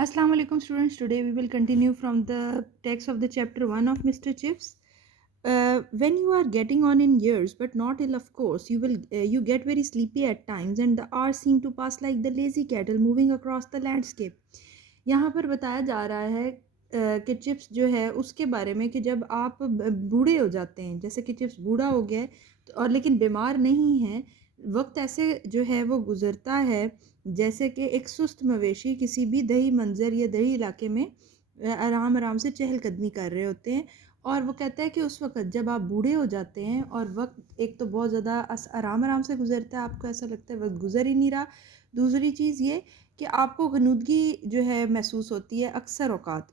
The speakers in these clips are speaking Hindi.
Assalamu alaikum students. Today we will continue from the text of the chapter 1 of Mr. Chips. When you are getting on in years but not ill, of course, you get very sleepy at times and the hours seem to pass like the lazy cattle moving across the landscape. यहाँ पर बताया जा रहा है कि चिप्स जो है उसके बारे में कि जब आप बूढ़े हो जाते हैं, जैसे कि चिप्स बूढ़ा हो गया है और लेकिन बीमार नहीं है, वक्त ऐसे जो है वो गुजरता है जैसे कि एक सुस्त मवेशी किसी भी दही मंजर या दही इलाके में आराम आराम से चहलकदमी कर रहे होते हैं। और वो कहता है कि उस वक्त जब आप बूढ़े हो जाते हैं और वक्त एक तो बहुत ज़्यादा आराम आराम से गुजरता है, आपको ऐसा लगता है वक्त गुजर ही नहीं रहा। दूसरी चीज़ ये कि आपको गनुदगी जो है महसूस होती है अक्सर औकात।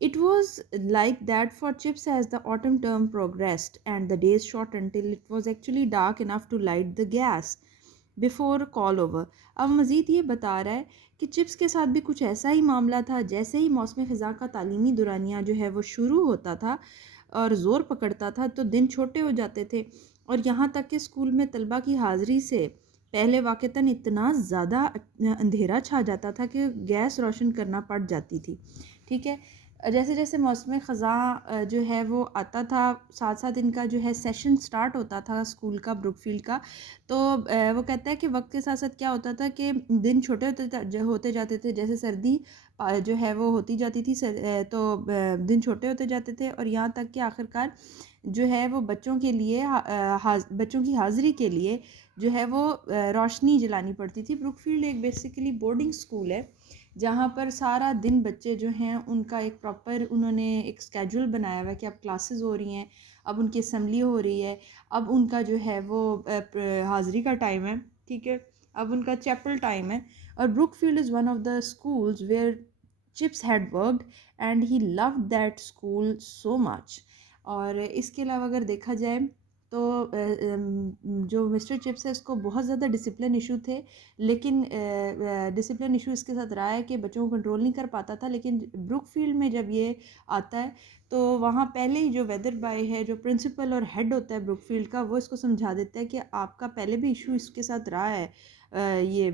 It was like that for Chips as the autumn term progressed and the days shortened till it was actually dark enough to light the gas before call over. अब मज़ीद ये बता रहा है कि चिप्स के साथ भी कुछ ऐसा ही मामला था। जैसे ही मौसम ख़ज़ा का तालीमी दुरानिया जो है वो शुरू होता था और ज़ोर पकड़ता था तो दिन छोटे हो जाते थे और यहाँ तक कि स्कूल में तलबा की हाज़िरी से पहले वाक़तन इतना ज़्यादा अंधेरा छा जाता था कि गैस रोशन करना पड़ जाती थी। ठीक है, जैसे जैसे मौसम ख़ज़ा जो है वो आता था, साथ साथ इनका जो है सेशन स्टार्ट होता था स्कूल का, ब्रुकफील्ड का। तो वो कहता है कि वक्त के साथ साथ क्या होता था कि दिन छोटे होते जाते थे। जैसे सर्दी जो है वो होती जाती थी, तो दिन छोटे होते जाते थे और यहाँ तक कि आखिरकार जो है वो बच्चों के लिए बच्चों की हाज़िरी के लिए जो है वो रोशनी जलानी पड़ती थी। ब्रुकफील्ड एक बेसिकली बोर्डिंग स्कूल है जहाँ पर सारा दिन बच्चे जो हैं उनका एक प्रॉपर उन्होंने एक स्केड्यूल बनाया हुआ है कि अब क्लासेस हो रही हैं, अब उनकी असम्बली हो रही है, अब उनका जो है वो हाज़िरी का टाइम है। ठीक है, अब उनका चैपल टाइम है। और Brookfield is one of the schools where Chips had worked and he loved that school so much. और इसके अलावा अगर देखा जाए तो जो मिस्टर चिप्स है उसको बहुत ज़्यादा डिसिप्लिन इशू थे, लेकिन डिसिप्लिन इशू इसके साथ रहा है कि बच्चों को कंट्रोल नहीं कर पाता था। लेकिन ब्रुकफील्ड में जब ये आता है तो वहाँ पहले ही जो वेदर बॉय है, जो प्रिंसिपल और हेड होता है ब्रुकफील्ड का, वो इसको समझा देता है कि आपका पहले भी इशू इसके साथ रहा है, ये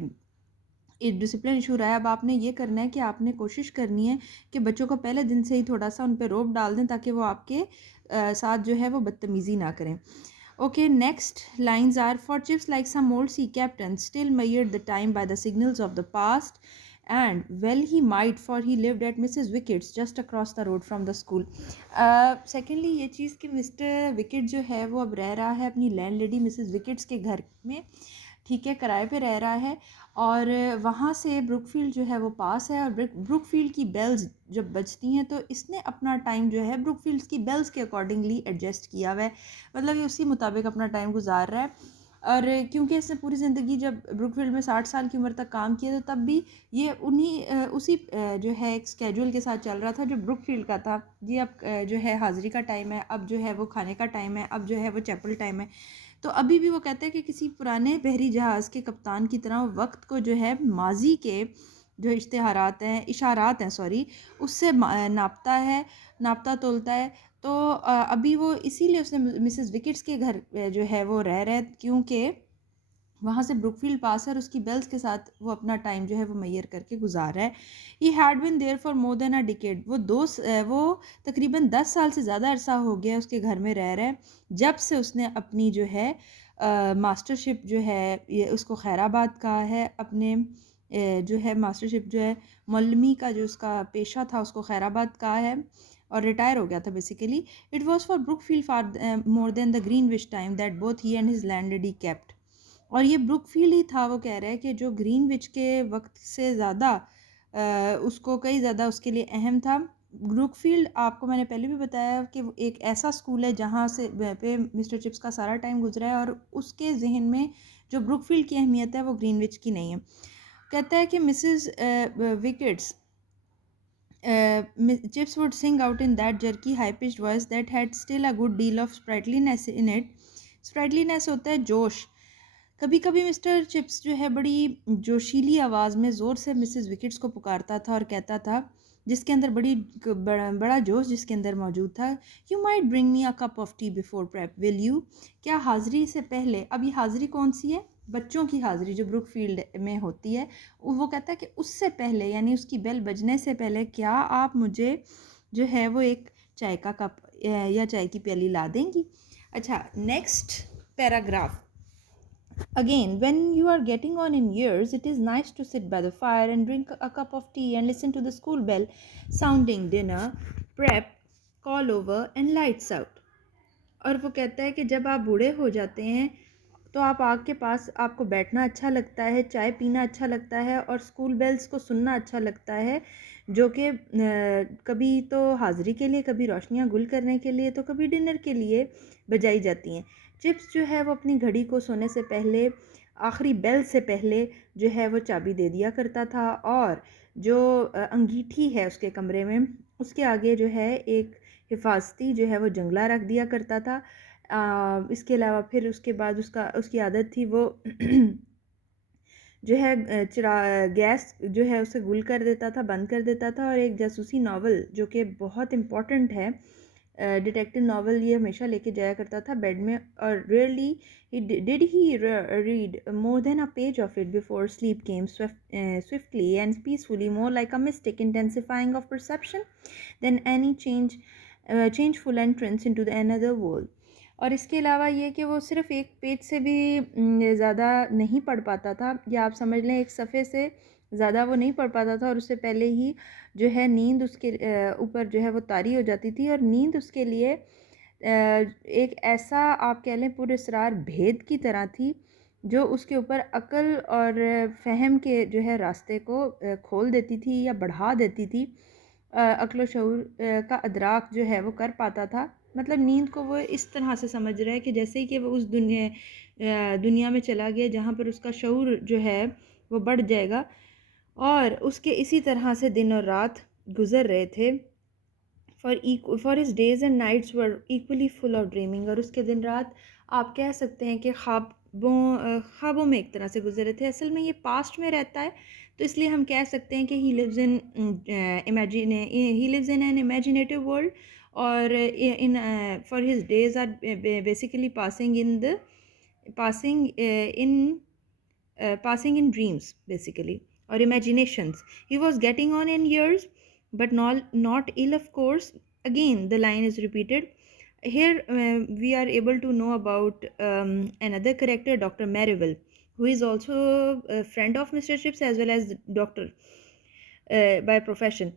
डिसिप्लिन इशू रहा है। अब आपने ये करना है कि आपने कोशिश करनी है कि बच्चों को पहले दिन से ही थोड़ा सा उन पर रोब डाल दें ताकि वो आपके साथ जो है वो बदतमीज़ी ना करें। Okay, next lines are for chips like some old sea captains still measured the time by the signals of the past, and well he might, for he lived at Mrs. Wicket's just across the road from the school. Secondly ये चीज़ कि मिस्टर विकेट जो है वो अब रह रहा है अपनी लैंड लेडी मिसेस विकेट्स के घर में। ठीक है, किराए पे रह रहा है और वहाँ से ब्रुकफील्ड जो है वो पास है। और ब्रुकफील्ड की बेल्स जब बजती हैं तो इसने अपना टाइम जो है ब्रुकफील्ड की बेल्स के अकॉर्डिंगली एडजस्ट किया हुआ है, मतलब ये उसी मुताबिक अपना टाइम गुजार रहा है। और क्योंकि इसने पूरी ज़िंदगी जब ब्रुकफील्ड में 60 साल की उम्र तक काम किया तो तब भी ये उसी जो है एक स्केड्यूल के साथ चल रहा था जो ब्रुकफील्ड का था। जी अब जो है हाज़िरी का टाइम है, अब जो है वो खाने का टाइम है, अब जो है वो चैपल टाइम है। तो अभी भी वो कहते हैं कि किसी पुराने बहरी जहाज़ के कप्तान की तरह वक्त को जो है माजी के जो इशारात हैं सॉरी, उससे नापता है, नापता तोलता है। तो अभी वो इसीलिए उसने मिसेस विकेट्स के घर जो है वो रह रहे हैं क्योंकि वहाँ से ब्रुकफील्ड पास है और उसकी बेल्स के साथ वो अपना टाइम जो है वो मैयर करके गुजार रहा है। He had been there for more than a decade. वो तकरीबन 10 साल से ज़्यादा अरसा हो गया उसके घर में रह रहा है जब से उसने अपनी जो है मास्टरशिप जो है ये उसको खैराबाद का है, अपने जो है मास्टरशिप जो है मौलमी का जो उसका पेशा था उसको खैराबाद का है और रिटायर हो गया था basically. It was for Brookfield far more than the green which time that both he and his landlady kept. और ये ब्रुकफील्ड ही था, वो कह रहा है कि जो ग्रीनविच के वक्त से ज़्यादा उसको कई ज़्यादा उसके लिए अहम था। ब्रुकफील्ड आपको मैंने पहले भी बताया कि वो एक ऐसा स्कूल है जहाँ से पे मिस्टर चिप्स का सारा टाइम गुजरा है और उसके जहन में जो ब्रुकफील्ड की अहमियत है वो ग्रीनविच की नहीं है। कहता है कि Mrs wickets Chips would sing out in that jerky, high-pitched voice that had still a good deal of sprightliness in it. Sprightliness होता है जोश। कभी कभी मिस्टर चिप्स जो है बड़ी जोशीली आवाज़ में ज़ोर से मिसेस विकेट्स को पुकारता था और कहता था, जिसके अंदर बड़ा जोश जिसके अंदर मौजूद था। You might bring me a cup of tea before prep will you. क्या हाज़िरी से पहले, अब ये हाज़िरी कौन सी है, बच्चों की हाज़िरी जो ब्रुकफील्ड में होती है, वो कहता है कि उससे पहले यानी उसकी बेल बजने से पहले क्या आप मुझे जो है वो एक चाय का कप या चाय की प्याली ला देंगी। अच्छा, next paragraph. Again, when you are getting on in years, it is nice to sit by the fire and drink a cup of tea and listen to the school bell sounding dinner, prep, call over and lights out. और वो कहता है कि जब आप बूढ़े हो जाते हैं तो आप आग के पास आपको बैठना अच्छा लगता है, चाय पीना अच्छा लगता है और स्कूल बेल्स को सुनना अच्छा लगता है, जो कि कभी तो हाज़िरी के लिए, कभी रोशनियाँ गुल करने के लिए, तो कभी डिनर के लिए बजाई जाती हैं। चिप्स जो है वो अपनी घड़ी को सोने से पहले, आखिरी बेल से पहले जो है वो चाबी दे दिया करता था, और जो अंगीठी है उसके कमरे में, उसके आगे जो है एक हिफाजती जो है वो जंगला रख दिया करता था। इसके अलावा फिर उसके बाद उसकी आदत थी वो जो है गैस जो है उसे गुल कर देता था, बंद कर देता था, और एक जासूसी नावल जो कि बहुत इम्पॉर्टेंट है, डिटेक्टिव नावल, ये हमेशा लेके जाया करता था बेड में, और rarely did he read more than a page of it before sleep came swiftly and peacefully, more like a mystic intensifying of perception than any changeful entrance into the another world. और इसके अलावा ये कि वो सिर्फ़ एक पेज से भी ज़्यादा नहीं पढ़ पाता था, या आप समझ लें एक सफ़े से ज़्यादा वो नहीं पढ़ पाता था, और उससे पहले ही जो है नींद उसके ऊपर जो है वो तारी हो जाती थी, और नींद उसके लिए एक ऐसा आप कह लें पुरअसरार भेद की तरह थी, जो उसके ऊपर अक़ल और फ़हम के जो है रास्ते को खोल देती थी या बढ़ा देती थी। अक़्ल व शऊर का अदराक जो है वो कर पाता था। मतलब नींद को वो इस तरह से समझ रहा है कि जैसे ही कि वो उस दुनिया में चला गया जहाँ पर उसका शऊर जो है वो बढ़ जाएगा, और उसके इसी तरह से दिन और रात गुज़र रहे थे। For his days and nights were equally full of dreaming, और उसके दिन रात आप कह सकते हैं कि ख्वाबों में एक तरह से गुजरे थे। असल में ये पास्ट में रहता है, तो इसलिए हम कह सकते हैं कि he lives in an imaginative world, और in for his days are basically passing uh, in passing in dreams basically, or imaginations. He was getting on in years, but not ill, of course. Again the line is repeated here. We are able to know about another character, Dr. Merivale, who is also a friend of Mr. Chips as well as doctor by profession.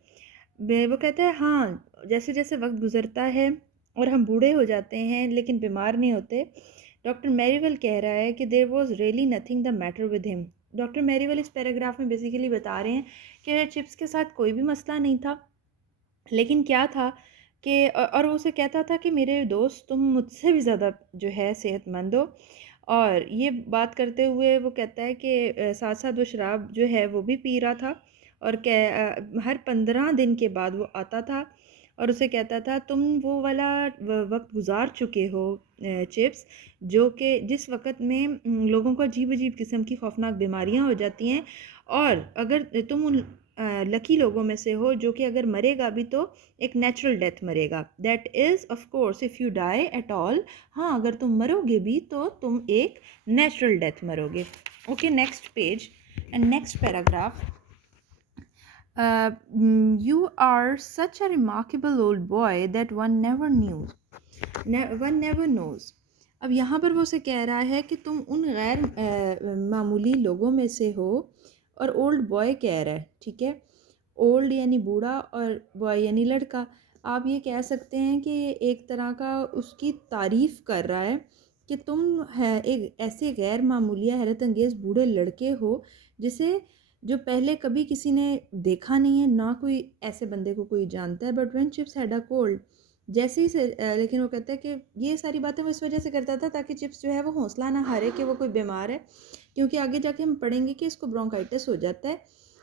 वो कहता है हाँ, जैसे जैसे वक्त गुजरता है और हम बूढ़े हो जाते हैं लेकिन बीमार नहीं होते, डॉक्टर मैरीवेल कह रहा है कि there was really nothing the matter with him. Doctor Merrivale इस पैराग्राफ में बेसिकली बता रहे हैं कि चिप्स के साथ कोई भी मसला नहीं था, लेकिन क्या था कि और वो उसे कहता था कि मेरे दोस्त तुम मुझसे भी ज़्यादा जो है सेहतमंद हो। और ये बात करते हुए वो कहता है कि साथ साथ वो शराब जो है वो भी पी रहा था, और हर 15 दिन के बाद वो आता था और उसे कहता था तुम वो वाला वक्त गुजार चुके हो चिप्स, जो कि जिस वक्त में लोगों को अजीब अजीब किस्म की खौफनाक बीमारियां हो जाती हैं, और अगर तुम उन लकी लोगों में से हो जो कि अगर मरेगा भी तो एक नेचुरल डेथ मरेगा, that is of course if you die at all. हाँ, अगर तुम मरोगे भी तो तुम एक नेचुरल डेथ मरोगे। Okay, next page and next paragraph. You are such a remarkable old boy that one never knows. अब यहाँ पर वो उसे कह रहा है कि तुम उन गैर मामूली लोगों में से हो, और ओल्ड बॉय कह रहा है, ठीक है। ओल्ड यानी बूढ़ा और बॉय यानी लड़का। आप ये कह सकते हैं कि एक तरह का उसकी तारीफ़ कर रहा है कि तुम है एक ऐसे गैर मामूली हैरत अंगेज़ बूढ़े लड़के हो जिसे जो पहले कभी किसी ने देखा नहीं है, ना कोई ऐसे बंदे को कोई जानता है। But when chips had a cold, जैसे ही से लेकिन वो कहता है कि ये सारी बातें वो इस वजह से करता था ताकि चिप्स जो है वो हौसला ना हारे कि वो कोई बीमार है, क्योंकि आगे जाके हम पढ़ेंगे कि इसको ब्रोंकाइटिस हो जाता है।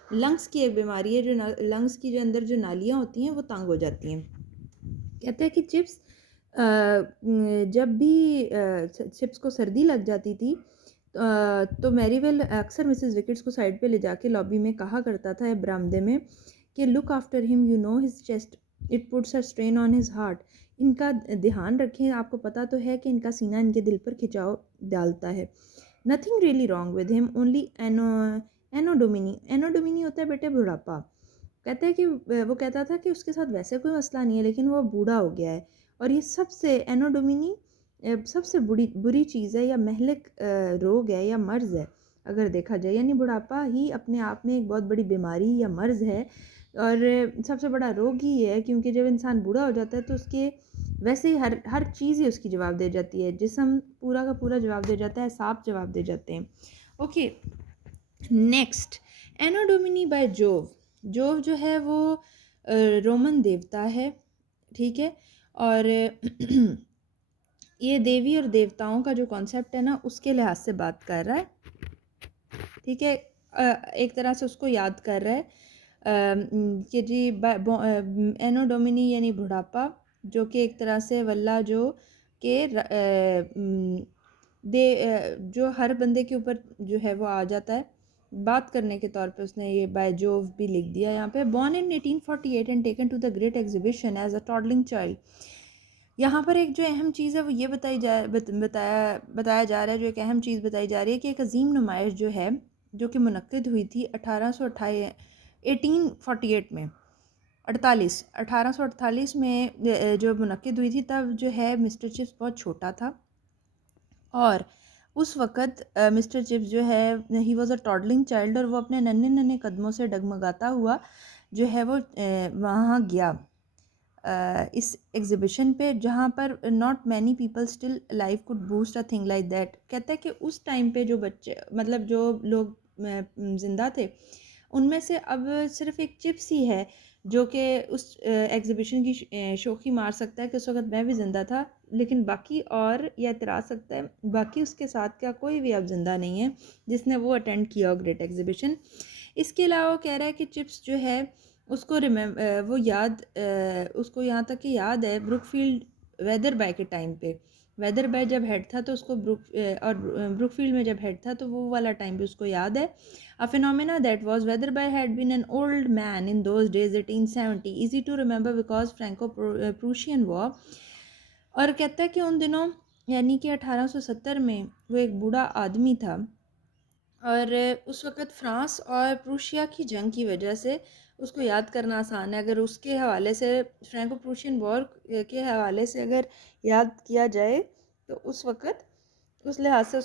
लंग्स की एक बीमारी है, जो लंग्स की जो अंदर जो नालियाँ होती हैं वो तंग हो जाती हैं। कहते हैं कि चिप्स जब भी चिप्स को सर्दी लग जाती थी तो मैरीवेल अक्सर मिसेस विकेट्स को साइड पे ले जाके लॉबी में कहा करता था बरामदे में कि look after him, you know his chest, it puts a strain on his heart. इनका ध्यान रखें, आपको पता तो है कि इनका सीना इनके दिल पर खिंचाव डालता है। Nothing really wrong with him, only Anno Domini. Anno Domini होता है बेटे बुढ़ापा। कहता है कि वो कहता था कि उसके साथ वैसे कोई मसला नहीं है, लेकिन वो बूढ़ा हो गया है। और ये सबसे एनोडोमिनी सबसे बुरी चीज़ है, या महलिक रोग है, या मर्ज़ है अगर देखा जाए। यानी बुढ़ापा ही अपने आप में एक बहुत बड़ी बीमारी या मर्ज़ है, और सबसे बड़ा रोग ही है, क्योंकि जब इंसान बूढ़ा हो जाता है तो उसके वैसे ही हर चीज़ ही उसकी जवाब दे जाती है। जिस्म पूरा का पूरा जवाब दे जाता है, सांप जवाब दे जाते हैं। Okay, next, anno domini by Jove. Jove जो है वो रोमन देवता है, ठीक है। और ये देवी और देवताओं का जो कॉन्सेप्ट है ना, उसके लिहाज से बात कर रहा है, ठीक है। एक तरह से उसको याद कर रहा है कि जी एनो डोमिनी यानी बुढ़ापा, जो कि एक तरह से वल्ला जो के जो हर बंदे के ऊपर जो है वो आ जाता है। बात करने के तौर पे उसने ये बाय जोव भी लिख दिया यहाँ पे। Born in 1848 and taken to the great exhibition as a toddling child. यहाँ पर एक जो अहम चीज़ है वो ये बताया जा रहा है, जो एक अहम चीज़ बताई जा रही है कि एक अजीम नुमाइश जो है, जो कि मुनक्किद हुई थी 1848 में, 1848 में जो मुनक्किद हुई थी, तब जो है मिस्टर चिप्स बहुत छोटा था। और उस वक़्त मिस्टर चिप्स जो है he was a toddling child, और वो अपने नन्हे नन्हे कदमों से डगमगाता हुआ जो है वो वहाँ गया इस एग्ज़िबिशन पे, जहाँ पर not many people still life could boost a thing like that. कहता है कि उस टाइम पे जो बच्चे, मतलब जो लोग ज़िंदा थे, उनमें से अब सिर्फ एक चिप्स ही है जो कि उस एग्ज़िबिशन की शोखी मार सकता है कि उस वक़्त मैं भी ज़िंदा था, लेकिन बाकी और यह एतराज़ सकता है, बाकी उसके साथ का कोई भी अब ज़िंदा नहीं है जिसने वो अटेंड किया हो ग्रेट एग्ज़िबिशन। इसके अलावा वो कह रहा है कि चिप्स जो है उसको वो याद उसको यहाँ तक कि याद है ब्रुकफील्ड वेदर बाय के टाइम पे। वेदर बाय जब हेड था तो उसको और ब्रुकफील्ड में जब हेड था तो वो वाला टाइम भी उसको याद है। A phenomena that was whether by had been an old man in those days 1870, easy to remember because Franco Prussian war. और कहता है कि उन दिनों यानी कि 1870 में वो एक बूढ़ा आदमी था, और उस वक़्त फ़्रांस और प्रूशिया की जंग की वजह से उसको याद करना आसान है। अगर उसके हवाले से, फ्रैंको प्रूशियन वॉर के हवाले से अगर याद किया जाए तो उस वक़्त उस लिहाज से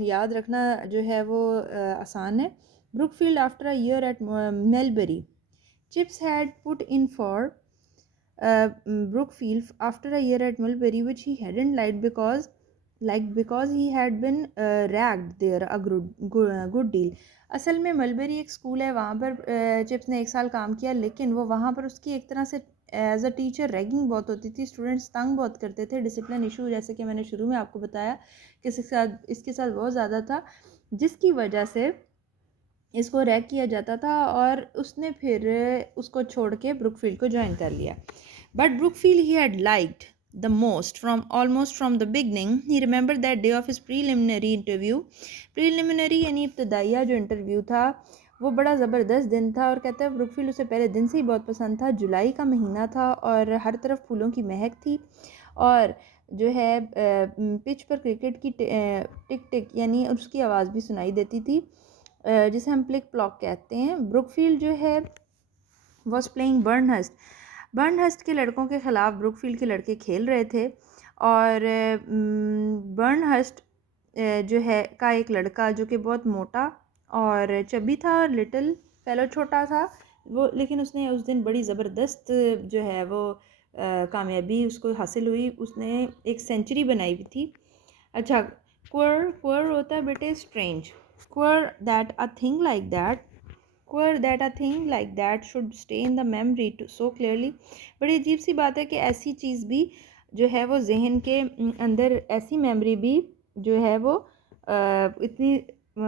याद रखना जो है वो आसान है। Brookfield after a year at Melbury, Chips had put in for Brookfield after a year at Mulberry, which he hadn't liked because he had been ragged there a good deal. असल में मलबेरी एक स्कूल है, वहाँ पर चिप्स ने एक साल काम किया, लेकिन वो वहाँ पर उसकी एक तरह से एज अ टीचर रैगिंग बहुत होती थी, स्टूडेंट्स तंग बहुत करते थे, डिसिप्लिन इशू जैसे कि मैंने शुरू में आपको बताया कि इसके साथ बहुत ज़्यादा था, जिसकी वजह से इसको रैग किया जाता था, और उसने फिर उसको छोड़ के ब्रुकफील्ड को ज्वाइन कर लिया। But Brookfield he had liked the most from almost from the beginning. He remembered that day of his preliminary interview. Preliminary यानी इब्तदाइया जो इंटरव्यू था वो बड़ा ज़बरदस्त दिन था, और कहता है ब्रुकफील्ड उसे पहले दिन से ही बहुत पसंद था। जुलाई का महीना था और हर तरफ फूलों की महक थी, और जो है पिच पर क्रिकेट की टिक टिक यानी उसकी आवाज़ भी सुनाई देती थी, जिसे हम प्लिक प्लॉक कहते हैं। ब्रुकफील्ड जो है वॉज प्लेइंग बर्नहस्ट। बर्नहस्ट के लड़कों के ख़िलाफ़ ब्रुकफील्ड के लड़के खेल रहे थे, और बर्नहस्ट जो है का एक लड़का जो कि बहुत मोटा और चबी था, और लिटिल फेलो छोटा था वो, लेकिन उसने उस दिन बड़ी ज़बरदस्त जो है वो कामयाबी उसको हासिल हुई। उसने एक सेंचुरी बनाई हुई थी। अच्छा, क्वर होता है बेटे strange. Queer that a thing like that queer that a thing like that should stay in the memory so clearly। बड़ी अजीब सी बात है कि ऐसी चीज़ भी जो है वो जहन के अंदर, ऐसी मेमोरी भी जो है वो इतनी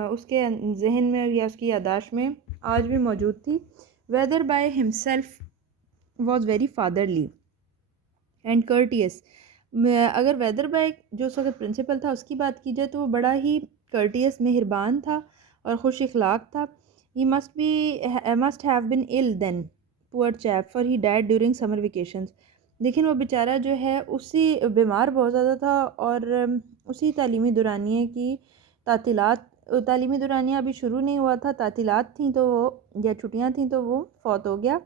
उसके जहन में या उसकी यादाश्त में आज भी मौजूद थी। Wetherby himself was very fatherly and courteous. अगर वेदर बाय जो उस वक्त प्रिंसिपल था उसकी बात की जाए तो वो बड़ा ही कर्टियस, मेहरबान था और खुश इखलाक था। He must have been ill then, poor chap, for he died during summer vacations। लेकिन वो बेचारा जो है उसी बीमार बहुत ज़्यादा था, और उसी तालीमी दौरानिए की तातीलात तालीमी दौरानिया अभी शुरू नहीं हुआ था, तातीलात थी तो वो या छुट्टियाँ थी तो वो फौत हो गया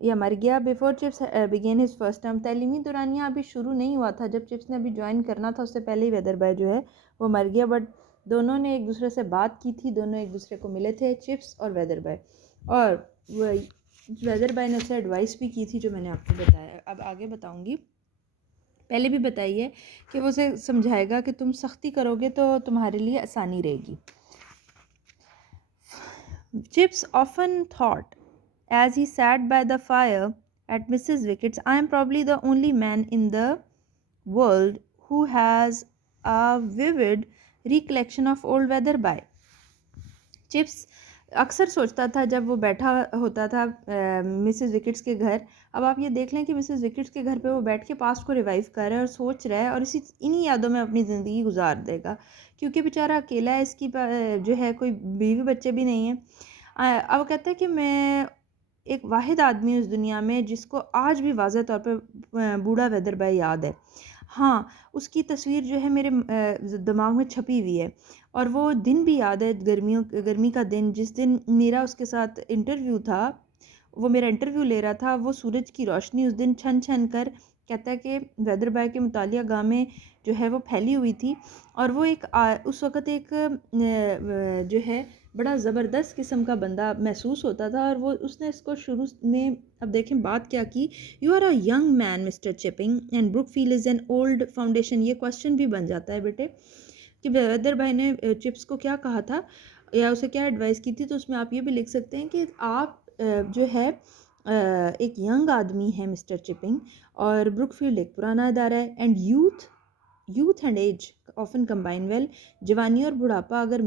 या मर गया। Before chips begin his first term, तालीमी दौरानिया अभी शुरू नहीं हुआ था, जब चिप्स ने अभी ज्वाइन करना था उससे पहले ही वेदर बाय जो है वो मर गया। बट दोनों ने एक दूसरे से बात की थी, दोनों एक दूसरे को मिले थे, चिप्स और वेदर बाय, और वेदर बाय ने उसे एडवाइस भी की थी जो मैंने आपको बताया। अब आगे बताऊँगी। पहले भी बताइए कि वो उसे समझाएगा कि तुम सख्ती करोगे तो तुम्हारे लिए आसानी रहेगी। Chips often thought as he sat by the fire at Mrs. Wickett's, I am probably the only man in the world who has a vivid recollection of old Weatherby. Chips अक्सर सोचता था जब वो बैठा होता था मिसेस विकेट्स के घर। अब आप ये देख लें कि मिसेस विकेट्स के घर पे वो बैठ के पास्ट को रिवाइव कर रहा है और सोच रहा है और इन्हीं यादों में अपनी ज़िंदगी गुजार देगा, क्योंकि बेचारा अकेला है, इसकी जो है कोई बीवी बच्चे भी नहीं है। अब वो कहता है कि मैं एक वाहिद आदमी उस दुनिया में जिसको आज भी वाज़ह तौर पर बूढ़ा वेदर बाय याद है। हाँ, उसकी तस्वीर जो है मेरे दिमाग में छपी हुई है, और वो दिन भी याद है, गर्मी का दिन, जिस दिन मेरा उसके साथ इंटरव्यू था, वो मेरा इंटरव्यू ले रहा था, वो सूरज की रोशनी उस दिन छन छन कर, कहता है कि वेदर बाय के मुतालिया गाह में जो है वो फैली हुई थी, और वो उस वक़्त एक जो है बड़ा ज़बरदस्त किस्म का बंदा महसूस होता था। और वो उसने इसको शुरू में, अब देखें बात क्या की, you are a young man mister Chipping and Brookfield is an old foundation. ये क्वेश्चन भी बन जाता है बेटे कि वेदर भाई ने चिप्स को क्या कहा था या उसे क्या एडवाइस की थी, तो उसमें आप ये भी लिख सकते हैं कि आप जो है एक यंग आदमी है मिस्टर चिपिंग, और ब्रुकफील्ड एक पुराना अदारा है, and youth and age often combine well. जवानी और बुढ़ापा अगर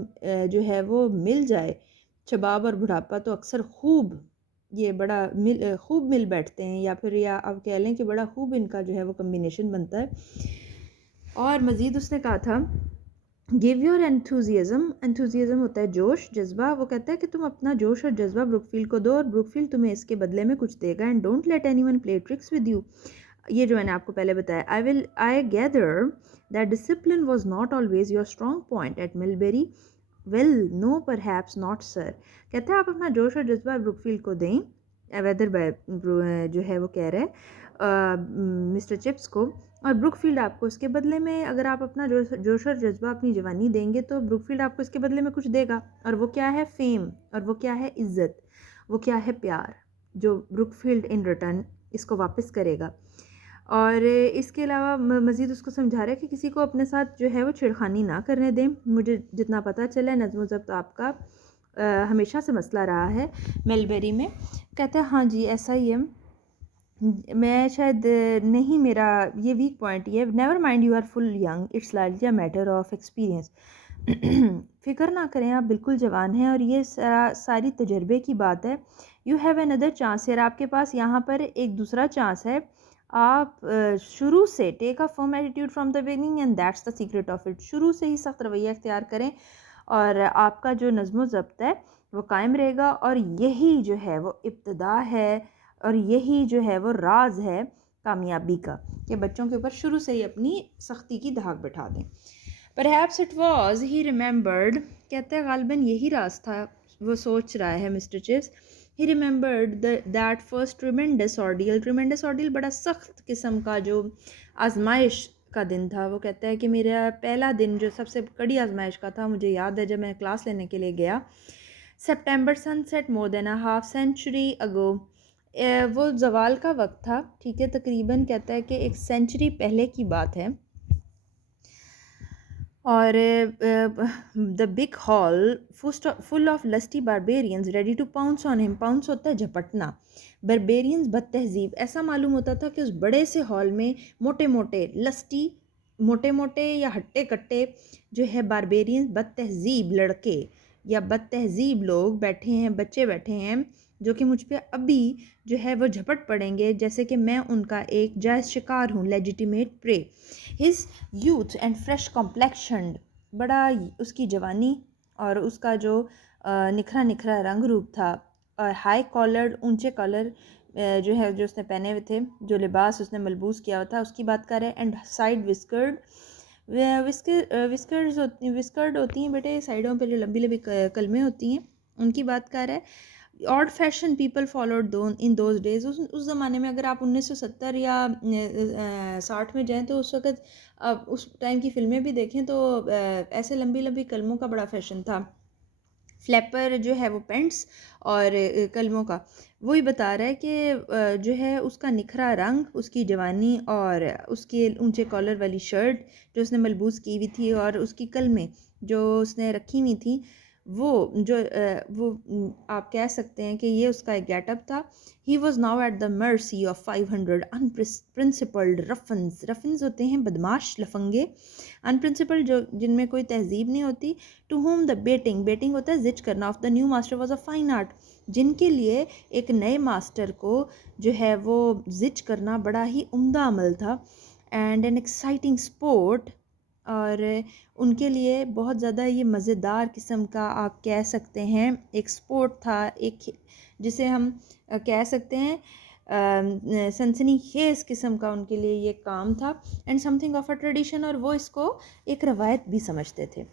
जो है वो मिल जाए, शबाब और बुढ़ापा, तो अक्सर खूब ये बड़ा खूब मिल बैठते हैं, या फिर या आप कह लें कि बड़ा खूब इनका जो है वो कम्बिनेशन बनता है। और मज़ीद उसने कहा था गिव योर एंथुजियाज़म होता है जोश, जज्बा। वो कहता है कि तुम अपना जोश और जज्बा ब्रुकफील्ड को दो और ब्रुकफील्ड तुम्हें इसके बदले में कुछ देगा। And don't let anyone play tricks with you. ये जो मैंने आपको पहले बताया, I gather that discipline was not always your strong point at Milberry. Well no perhaps not sir. कहता है आप अपना जोश और जज्बा ब्रुकफील्ड को दें, वेदर बाय जो है वो कह रहे हैं मिस्टर चिप्स को, और ब्रुकफील्ड आपको इसके बदले में, अगर आप अपना जोश और जज्बा अपनी जवानी देंगे तो ब्रुकफील्ड आपको इसके बदले में कुछ देगा। और वो क्या है? फेम, और वो क्या है? इज़्ज़त, वो क्या है? प्यार, जो ब्रुकफील्ड इन रिटर्न इसको वापस करेगा। और इसके अलावा मज़ीद उसको समझा रहा है कि किसी को अपने साथ जो है वो छेड़खानी ना करने दें। मुझे जितना पता चला है नज़्म ज़ब्त आपका हमेशा से मसला रहा है मेलबेरी में। कहता है हाँ जी ऐसा ही है, मैं शायद नहीं, मेरा ये वीक पॉइंट ये, never mind you are full young, it's largely a matter of experience. फ़िक्र ना करें, आप बिल्कुल जवान हैं और ये सारी तजर्बे की बात है। यू हैव अनदर चांस यार, आपके पास यहाँ पर एक दूसरा चांस है। आप शुरू से take a firm attitude from the beginning and that's the secret of it. शुरू से ही सख्त रवैया इख्तियार करें और आपका जो नज़्म ज़ब्त है वो कायम रहेगा, और यही जो है वो इब्तिदा है और यही जो है वो राज है कामयाबी का, कि बच्चों के ऊपर शुरू से ही अपनी सख्ती की धाक बैठा दें। Perhaps it was he remembered, कहते हैं गालिबन यही राज था, वो सोच रहा है mister chips. He remembered that first tremendous ordeal बड़ा सख्त किस्म का जो आजमाइश का दिन था। वो कहता है कि मेरा पहला दिन जो सबसे कड़ी आजमाइश का था, मुझे याद है जब मैं क्लास लेने के लिए गया, September sunset more than a half century ago. वो जवाल का वक्त था, ठीक है, तकरीबन कहता है कि एक सेंचुरी पहले की बात है। और the big hall full of lusty barbarians ready to pounce on him. Pounce होता है झपटना, बारबेरियंस बद तहजीब। ऐसा मालूम होता था कि उस बड़े से हॉल में मोटे मोटे लस्टी, मोटे मोटे या हट्टे कट्टे जो है बारबेरियंस, बद तहजीब लड़के या बद तहजीब लोग बैठे हैं, बच्चे बैठे हैं, जो कि मुझ पे अभी जो है वो झपट पड़ेंगे जैसे कि मैं उनका एक जायज़ शिकार हूँ, legitimate prey. His youth and fresh complexion, बड़ा उसकी जवानी और उसका जो निखरा निखरा रंग रूप था, और हाई कॉलर्ड, ऊंचे कॉलर जो है जो उसने पहने हुए थे, जो लिबास उसने मलबूस किया हुआ था उसकी बात कर रहे हैं, एंड साइड विस्कर्ड विस्कर्ड होती हैं बेटे, साइडों पे जो लंबी लंबी कलमें होती हैं, उनकी बात कर रहा है। ऑड फैशन पीपल फॉलोड दो इन दोज डेज, उस ज़माने में अगर आप 1970 या 60 में जाएं तो उस वक़्त उस टाइम की फ़िल्में भी देखें तो ऐसे लंबी लंबी कलमों का बड़ा फैशन था। फ्लैपर जो है वो पेंट्स और कलमों का, वही बता रहा है कि जो है उसका निखरा रंग, उसकी जवानी और उसके ऊंचे कॉलर वाली शर्ट जो उसने मलबूस की हुई थी और उसकी कलमें जो उसने रखी हुई थी, आप कह सकते हैं कि ये उसका एक गेटअप था। He was now at the mercy of 500 अनप्रिंसिपल्ड रफन्स। रफन्स होते हैं बदमाश, लफंगे। अनप्रिंसिपल्ड जो जिनमें कोई तहजीब नहीं होती। To whom the baiting, baiting होता है जिच करना, of the new master was a fine art, जिनके लिए एक नए मास्टर को जो है वो जिच करना बड़ा ही उम्दा अमल था। एंड एन एक्साइटिंग स्पोर्ट, और उनके लिए बहुत ज़्यादा ये मज़ेदार किस्म का आप कह सकते हैं एक स्पोर्ट था, एक जिसे हम कह सकते हैं सनसनी खेज किस्म का उनके लिए ये काम था। And something of a tradition, और वो इसको एक रवायत भी समझते थे।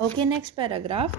Okay, next paragraph.